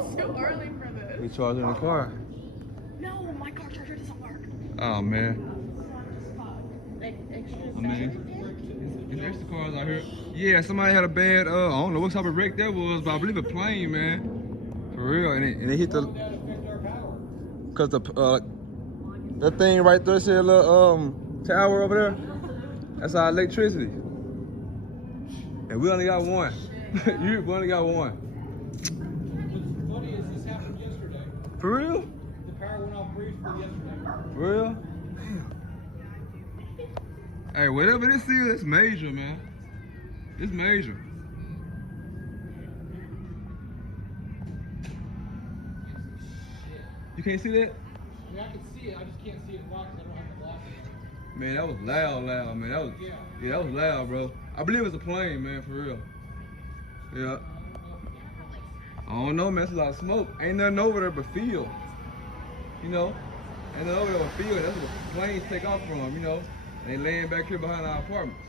It's too early for this. We charging the car. No, my car charger doesn't work. Oh man. Like extra I mean, it's extra cars out here. Yeah, somebody had a bad, I don't know what type of wreck that was, but I believe a plane, man. For real, and it hit the, cause that thing right there, see a little tower over there? That's our electricity. And we only got one. We only got one. What's funny is this happened yesterday. For real? The power went off briefly yesterday. For real? Damn. Hey, whatever this is, it's major, man. It's major. You can't see that? I mean, I can see it, I just can't see it blocked because I don't have the block anymore. Man, that was loud, man. That was, yeah, that was loud, bro. I believe it's a plane, man, for real. Yeah. I don't know, man. It's a lot of smoke. Ain't nothing over there but field. You know? Ain't nothing over there but field. That's where planes take off from, you know? They laying back here behind our apartments.